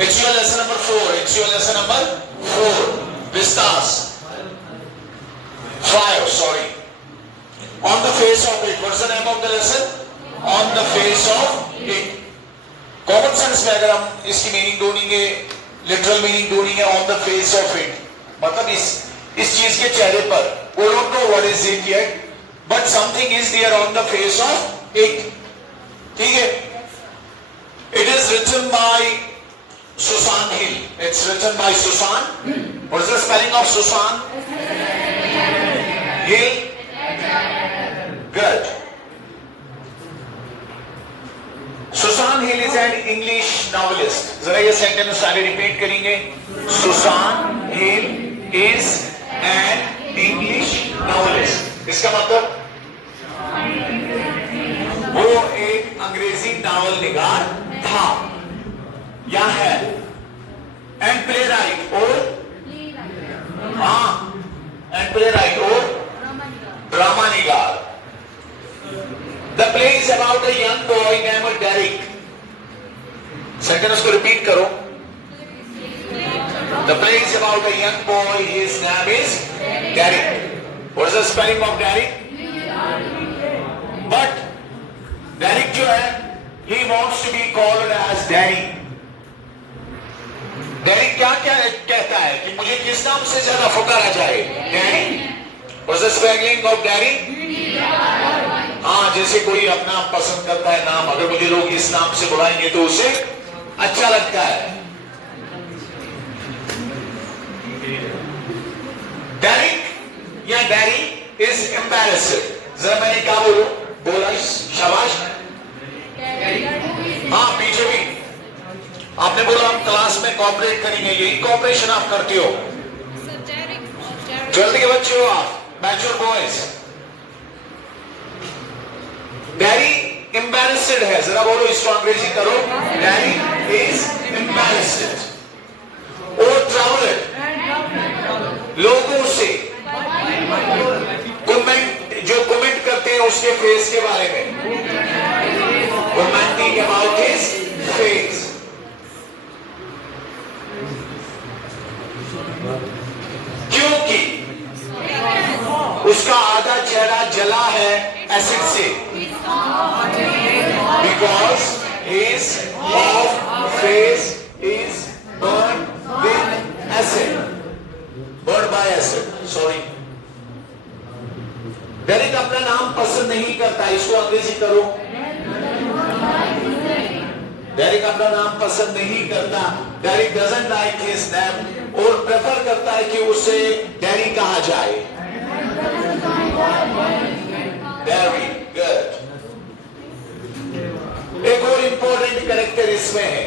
It's your lesson number 4. It's your lesson number 4. Vistas. 5, sorry. On the face of it. What's the name of the lesson? On the face of it. Common sense में अगर हम इसकी meaning ढूंढेंगे, literal meaning ढूंढेंगे, on the face of it, मतलब इस चीज के चेहरे पर, we don't know what is it yet, but something is there on the face of it. ठीक है? It is written by Susan Hill. It's written by Susan. What is the spelling of Susan Hill? Good. Susan hill is an English novelist. जरा ये sentence सारे repeat करेंगे. Susan hill is an English novelist. इसका मतलब वो एक अंग्रेजी novel निगार था या है. एंड प्ले राइट और एंड प्ले राइट और drama Nigar. The play is about a young boy named Derek. Sentence को repeat करो. The play is about a young boy. His name is Derek. What is the spelling of Derek? But Derek जो है, he wants to be called as Daddy. Derek क्या कहता है कि मुझे किस नाम से ज्यादा पुकारा जाए? Daddy. What is the spelling of Daddy? हाँ, जैसे कोई अपना पसंद करता है नाम, अगर मुझे लोग इस नाम से बुलाएंगे तो उसे अच्छा लगता है. डेरिक या डैडी इज एम्बैरेस्ड. जरा मैंने क्या बोला? शाबाश. हाँ, पीछे भी आपने बोला हम क्लास में कोऑपरेट करेंगे. यही कोऑपरेशन आप करते हो. जल्दी के बच्चे हो आप, मैच्योर बॉयज. डैडी एम्बैरेस्ड है. जरा बोलो, इसको अंग्रेजी करो. Daddy is embarrassed. और ट्रैवलर लोगों से कमेंट करते हैं उसके फेस के बारे में. Commenting about his face. क्योंकि उसका आधा चेहरा जला है एसिड से. Because his whole face is burned with acid. Burned by acid. Sorry. Derick अपना नाम पसंद नहीं करता. इसको अंग्रेजी करो. डेरिक अपना नाम पसंद नहीं करता. Derick doesn't like his name और प्रेफर करता है कि उसे डेरी कहा जाए. Very good. एक और इंपॉर्टेंट कैरेक्टर इसमें है.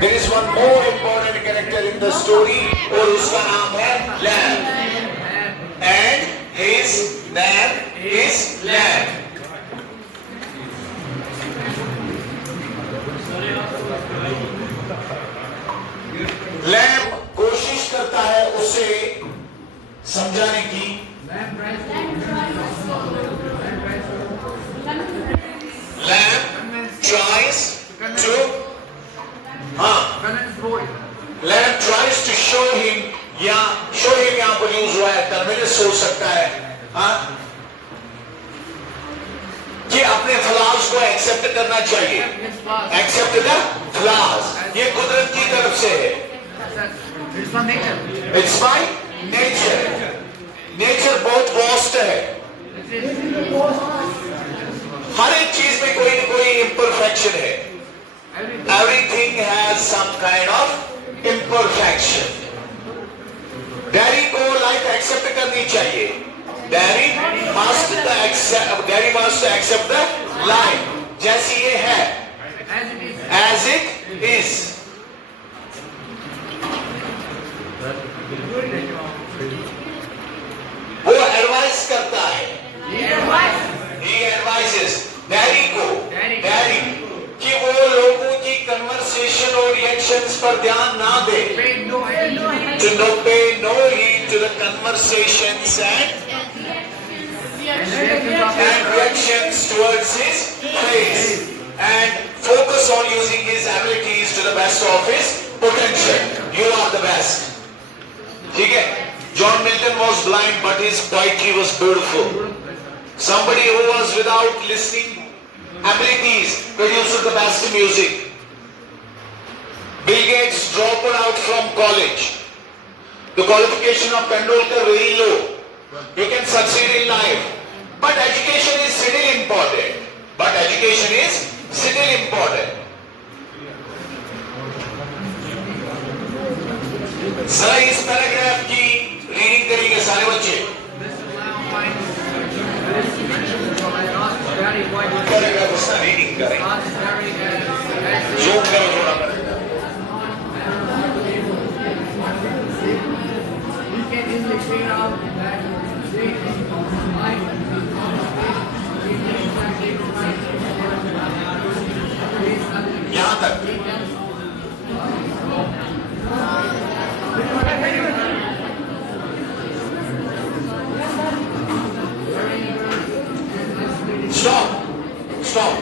There is one more important character in the story और उसका नाम है lamb. And his name is Lamb. Lamb कोशिश करता है उसे समझाने की. Lamb tries to Lamb tries to show him यहाँ पर यूज हुआ है. कन्विंस हो सकता है कि अपने फ्लॉज को एक्सेप्ट करना चाहिए. Accept the flaws. ये कुदरत की तरफ से है. It's by nature. नेचर बहुत वास्ट है. हर एक चीज में कोई न कोई इम्परफेक्शन है. Everything has some kind of imperfection. Daddy को लाइफ एक्सेप्ट करनी चाहिए. Daddy must accept the life जैसी ये है, एज इट इज. वो एडवाइस करता है. He advises डैडी को कि वो लोगों की कन्वर्सेशन और रिएक्शंस पर ध्यान ना दे. To pay no heed to the conversations and reactions towards his face. And Focus on using his abilities to the best of his potential. You are the best. ठीक है? John Milton was blind, but his poetry was beautiful. Somebody who was without listening abilities produces the best music. Bill Gates dropped out from college. The qualification of Tendulkar very low. You can succeed in life, but education is still important. But education is still important. जरा इस paragraph की reading करेंगे सारे बच्चे. Paragraph उसका reading करें. Zoom करो थोड़ा पैराग्राफ. यहाँ तक. Stop.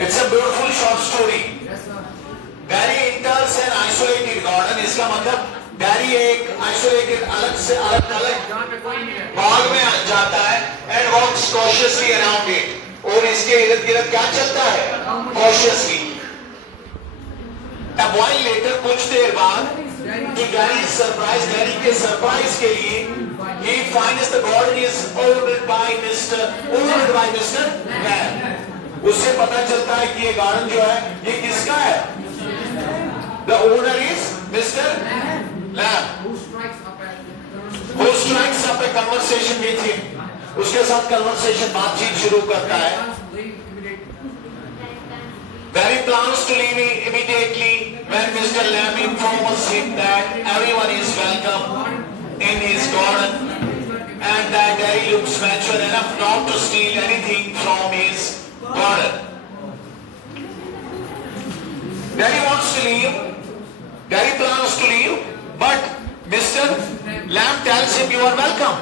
It's a beautiful short story. Gary enters an isolated garden. इसका मतलब गैरी एक आइसोलेटेड अलग से अलग बाग में जाता है and walks cautiously around it. और इसके इर्द गिर्द क्या चलता है? Cautiously. A while later, कुछ देर बाद, कि गैरी सरप्राइज, गैरी के सरप्राइज के लिए, he finds the garden is owned by Mr. Lamb. उससे पता चलता है कि ये गार्डन जो है, ये किसका है? The owner is Mr. Lamb. Who strikes up a conversation with him. उसके साथ conversation बातचीत शुरू करता है. Gary plans to leave immediately when Mr. Lamb informs him that everyone is welcome in his garden and that Gary looks mature enough not to steal anything from his garden. Gary wants to leave. Gary plans to leave, but Mr. Lamb tells him, you are welcome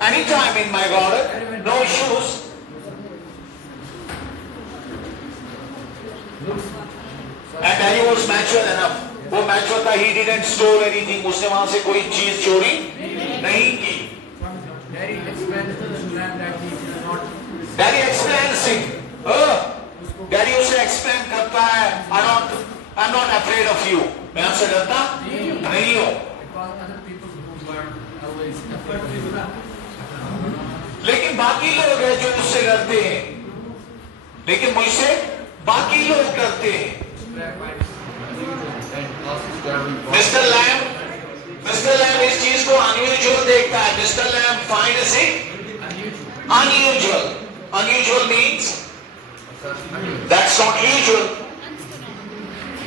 anytime in my garden, no issues. And Gary was mature enough. वो mature था, he didn't steal anything. उसने वहाँ से कोई चीज चोरी नहीं की. Gary explains it. Gary उसे explain करता है. I'm not afraid of you. मैं आपसे डरता नहीं हूँ. लेकिन बाकी लोग हैं जो मुझसे डरते हैं. लेकिन मुझसे बाकी लोग डरते हैं. मिस्टर लैम्ब इस चीज को अनयूजुअल देखता है. Mister lamb finds it unusual. Unusual means that's not usual.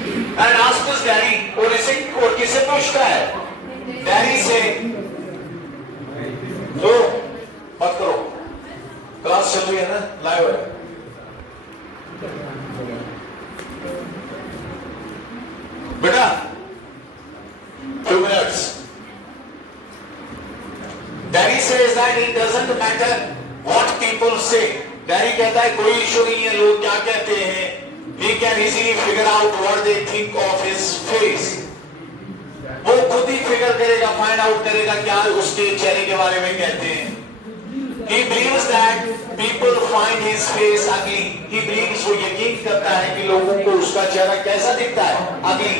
And asks Gary, और किसे पूछता है? Gary से, तो मत करो, क्लास चल रही है ना, लाइव है. बेटा 2 minutes. Gary says that it doesn't matter what people say. Gary कहता है कोई इशू नहीं है लोग क्या कहते हैं. He can easily figure out what they think of his face. वो खुद ही फिगर करेगा, फाइंड आउट करेगा क्या उसके चेहरे के बारे में कहते हैं. He believes that people find his face ugly. He believes, वो यकीन करता है कि लोगों को उसका चेहरा कैसा दिखता है? Ugly.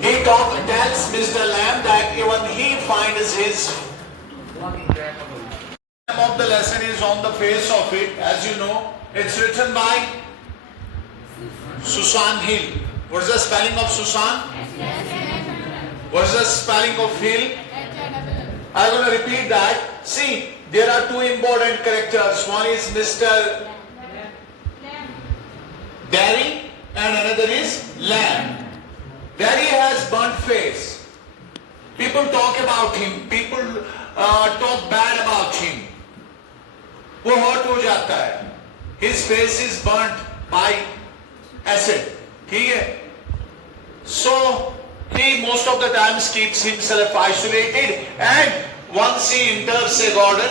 He tells Mr. Lamb that even he finds his of the lesson is on the face of it. As you know, it's written by Susan Hill. What is the spelling of Susan? What is the spelling of Hill? I'm going to repeat that. See, there are two important characters. One is Mr. Gary and another is Lamb. Gary has burnt face. People talk about him. People talk bad about him. वो hurt हो जाता है. His face is burnt by acid. ठीक है? So he most of the times keeps himself isolated and once he enters a garden,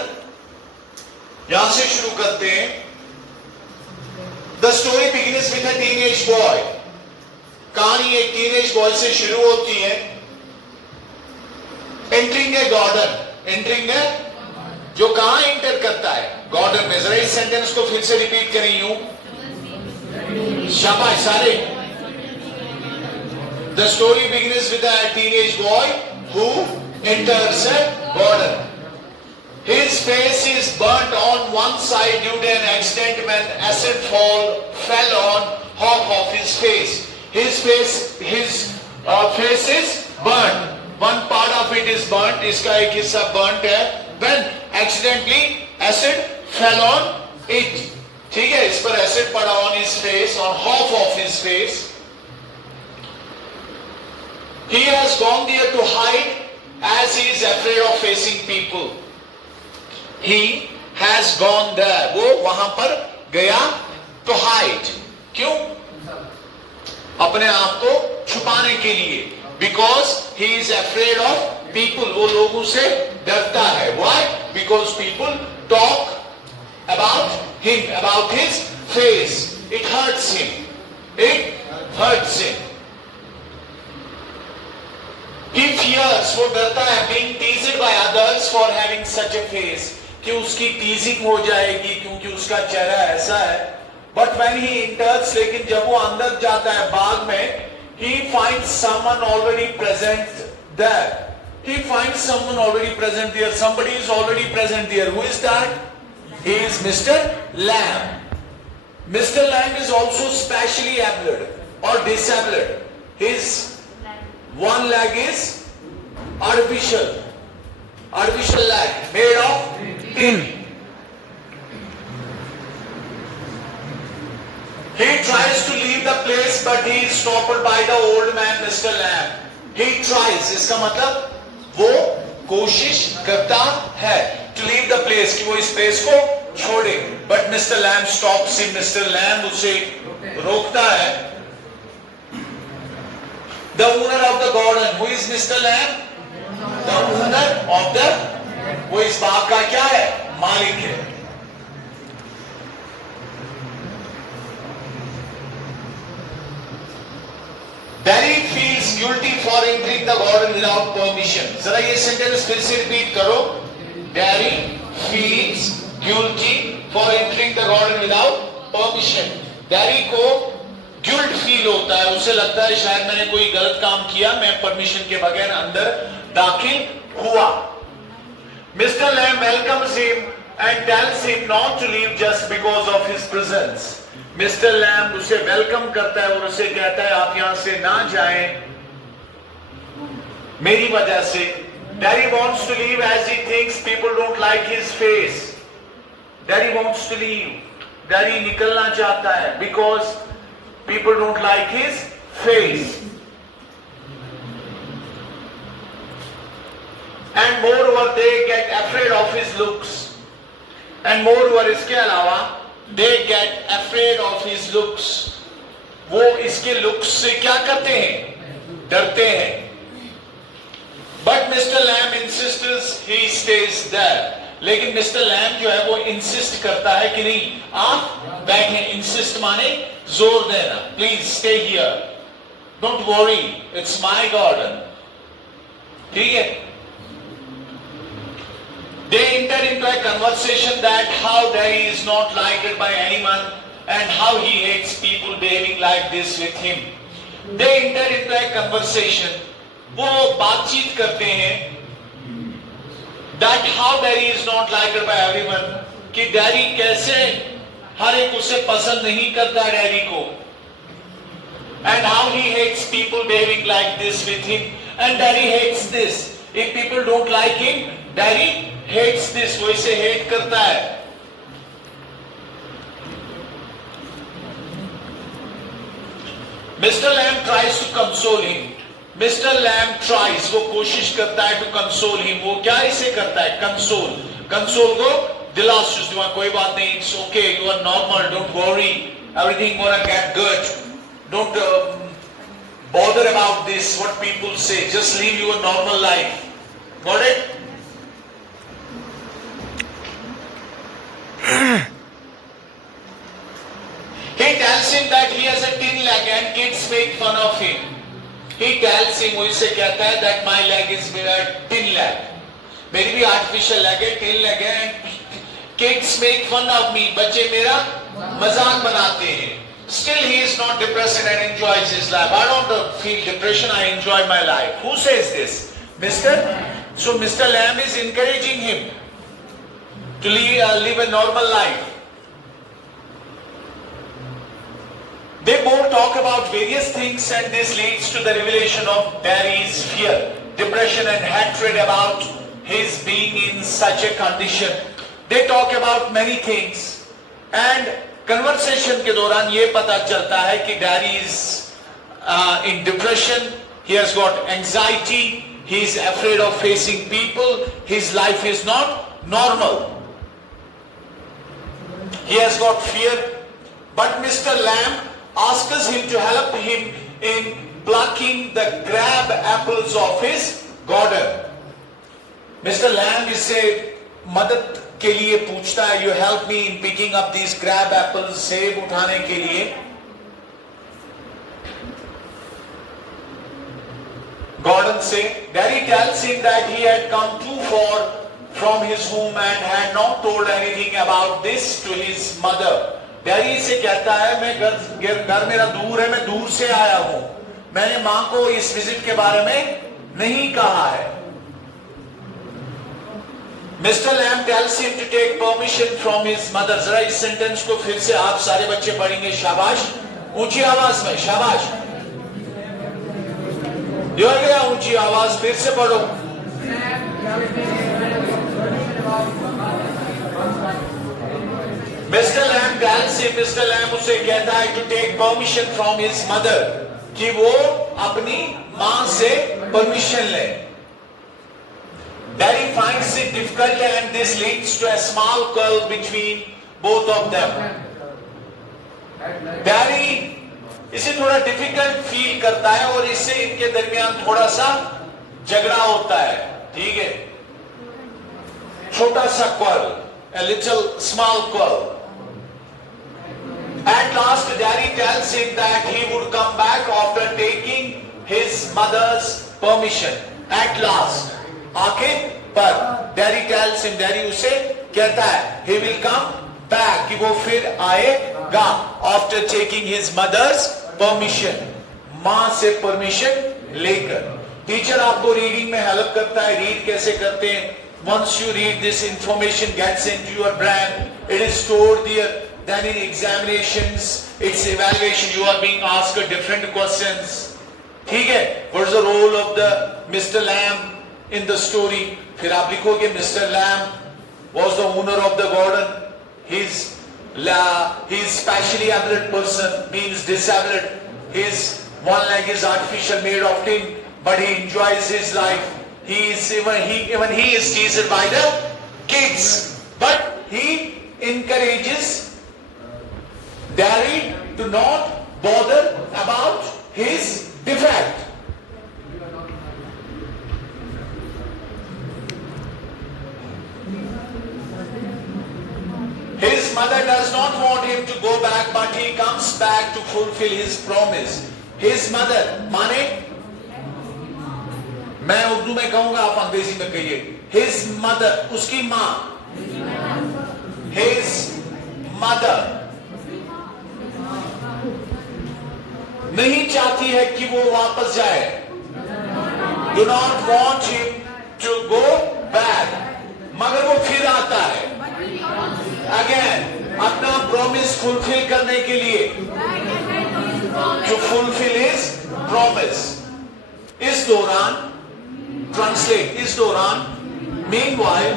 यहाँ से शुरू करते हैं. The story begins with a teenage boy. कहानी एक टीनेज बॉय से शुरू होती है. Entering a garden. Entering a, जो कहां एंटर करता है? गार्डन में. जरा इस सेंटेंस को फिर से रिपीट करें यूं. शाबाश सारे. The story begins with a teenage boy who enters a garden. His face is burnt on one side due to an accident when acid fell on half of his face. His face is burnt. One part of it is burnt. इसका एक हिस्सा burnt है. When accidentally acid fell on it. ठीक है, इस पर acid पड़ा on his face, on half of his face. He has gone there to hide as he is afraid of facing people. He has gone there. वो वहां पर गया to hide. क्यों? अपने आप को छुपाने के लिए. Because he is afraid of people. वो लोगों से डरता है. Why? Because people talk about him, about his face. It hurts him. It hurts him. He fears, वो डरता है, being teased by others for having such a face. कि उसकी टीजिंग हो जाएगी क्योंकि उसका चेहरा ऐसा है. But when he enters, लेकिन जब वो अंदर जाता है बाग में, he finds someone already present there. He finds someone already present there. Somebody is already present there. Who is that? He is Mr. Lamb. Mr. Lamb is also specially abled or disabled. His one leg is artificial leg made of tin. He tries to leave the place but he is stopped by the old man Mr. Lamb. He tries, इसका मतलब वो कोशिश करता है to leave the place, कि वो इस place को छोड़े. But Mr. Lamb stops him. Mr. Lamb उसे रोकता है. The owner of the garden. Who is Mr. Lamb? The owner of the, वो इस बाग का क्या है? मालिक है. Barry feels guilty for entering the garden without permission. जरा ये सेंटेंस फिर से रिपीट करो. Barry feels guilty for entering the garden without permission. Barry को गिल्ट फील होता है. उसे लगता है शायद मैंने कोई गलत काम किया, मैं परमिशन के बगैर अंदर दाखिल हुआ. Mr. Lamb welcomes him and tells him not to leave just because of his presence. Mr. Lamb उसे वेलकम करता है और उसे कहता है आप यहां से ना जाएं मेरी वजह से. Barry wants to leave as he thinks people don't like his face. Barry wants to leave. Barry निकलना चाहता है because people don't like his face. And moreover they get afraid of his looks. And moreover इसके अलावा they get afraid of his looks. वो इसके looks से क्या करते हैं? डरते हैं. But Mr. Lamb insists he stays there. लेकिन Mr. Lamb जो है वो insist करता है कि नहीं आप बैठे. Insist माने जोर देना. Please stay here. Don't worry. It's my garden. ठीक है? They enter into a conversation that how Barry is not liked by anyone and how he hates people behaving like this with him. They enter into a conversation. वो बातचीत करते हैं that how Barry is not liked by everyone. कि Barry कैसे हर एक उसे पसंद नहीं करता Barry को. And how he hates people behaving like this with him. And Barry hates this. If people don't like him, Barry hates this. वो इसे hate करता है. Mr. Lamb tries to console him. Mr. Lamb tries, वो कोशिश करता है to console him. वो क्या इसे करता है? Console. Console को दिलासा देना. कोई बात नहीं. It's okay. You are normal. Don't worry. Everything gonna get good. Don't bother about this. What people say. Just live your normal life. Got it? He tells him that he has a tin leg and kids make fun of him. He tells him, वो इससे कहता है that my leg is a tin leg. मेरी भी artificial leg है, tin leg है, and kids make fun of me. बच्चे मेरा मजाक बनाते हैं. Still he is not depressed and enjoys his life. I don't feel depression, I enjoy my life. Who says this? Mr. So Mr. Lamb is encouraging him to live a normal life. They both talk about various things, and this leads to the revelation of Barry's fear, depression and hatred about his being in such a condition. They talk about many things, and conversation के दौरान ये पता चलता है कि Barry is in depression, he has got anxiety, he is afraid of facing people, his life is not normal. He has got fear, but Mr. Lamb asks him to help him in plucking the crab apples of his garden. Mr. Lamb इससे मदद के लिए पूछता है, you help me in picking up these crab apples, सेब उठाने के लिए. Gordon से Daddy tells him that he had come too far from his home and had not told anything about this to his mother. Daddy से कहता है, मैं घर मेरा दूर है, मैं दूर से आया हूं, मैंने मां को इस विजिट के बारे में नहीं कहा है. Mister Lamb tells him to take permission from his mother. जरा इस सेंटेंस को फिर से आप सारे बच्चे पढ़ेंगे. शाबाश, ऊंची आवाज में शाबाश. जो गया ऊंची आवाज, फिर से पढ़ो. Mr. Lamb tells him, Mr. Lamb उसे कहता है to take permission from his mother, कि वो अपनी मां से परमिशन ले. Daddy finds it difficult and this leads to a small quarrel between both of them. Daddy इसे थोड़ा डिफिकल्ट फील करता है और इससे इनके दरमियान थोड़ा सा झगड़ा होता है. ठीक है, छोटा सा quarrel, a little small quarrel. At last, Daddy tells him that he would come back after taking his mother's permission. At last, आखिर पर Daddy tells him, Daddy उसे कहता है, he will come back, कि वो फिर आएगा after taking his mother's permission, माँ से परमिशन लेकर. टीचर आपको रीडिंग में हेल्प करता है. रीड कैसे करते हैं? Once you read, this information gets into your brain, it is stored there. Then in examinations, its evaluation, you are being asked different questions. ठीक है? What is the role of the Mr. Lamb in the story? फिर आप लिखोगे Mr. Lamb was the owner of the garden. He's specially abled person, means disabled. His one leg is artificial, made of tin, but he enjoys his life. Even he is teased by the kids, but he encourages Daddy to not bother about his defect. His mother does not want him to go back, but he comes back to fulfill his promise. His mother माने, मैं उर्दू में कहूंगा, आप अंग्रेजी में कहिए. His mother, उसकी माँ. His mother नहीं चाहती है कि वो वापस जाए. Do not want him to go back. मगर वो फिर आता है. Again, अपना प्रॉमिस फुलफिल करने के लिए. To fulfill his promise. इस दौरान, translate, इस दौरान, meanwhile,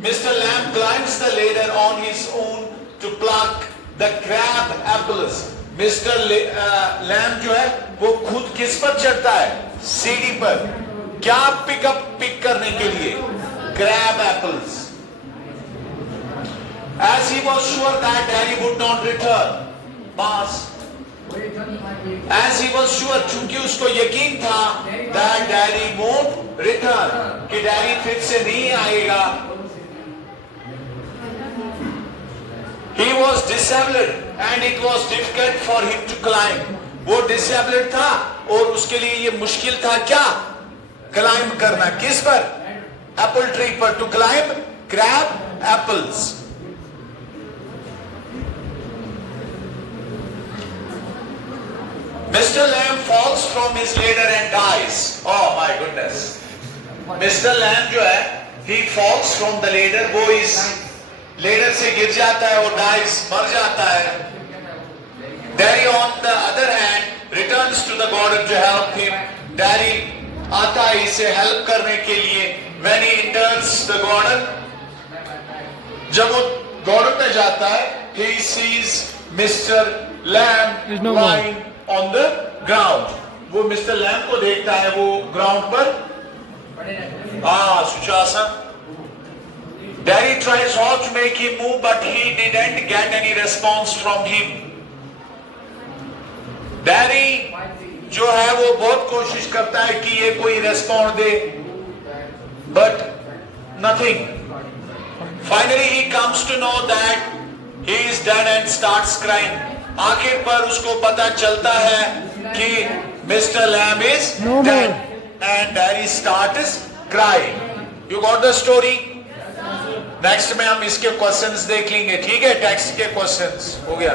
Mr. Lamb climbs the ladder on his own to pluck the crab apples. Mr. Lamb जो है वो खुद किस पर चढ़ता है? सीढ़ी पर. क्या पिक करने के लिए? crab apples. As he was sure that Daddy would not return. Pass. As he was sure, चूंकि उसको यकीन था that Daddy won't return, कि Daddy फिर से नहीं आएगा. disabled and it was difficult for him to climb. वो disabled था और उसके लिए ये मुश्किल था क्या? Climb करना. किस पर? Apple tree पर. To climb crab apples. Mr. Lamb falls from his ladder and dies. Oh my goodness. Mr. Lamb जो है, he falls from the ladder. वो इस ladder से गिर जाता है और dies, मर जाता है. Daddy on the other hand returns to the garden to help him. Daddy आता है इसे help करने के लिए. When he enters the garden, जब वो garden में जाता है, he sees Mr. Lamb lying on the ground. वो Mr. Lamb को देखता है वो ground पर. Suchasana. Daddy tries hard to make him move, but he didn't get any response from him. Daddy जो है वो बहुत कोशिश करता है कि ये कोई respond they, but nothing. Finally he comes to know that he is dead and starts crying. आखिर पर उसको पता चलता है कि Mr. Lamb is dead and Daddy starts crying. You got the story? Next में हम इसके क्वेश्चंस देख लेंगे. ठीक है, टेक्स्ट के क्वेश्चंस हो गया.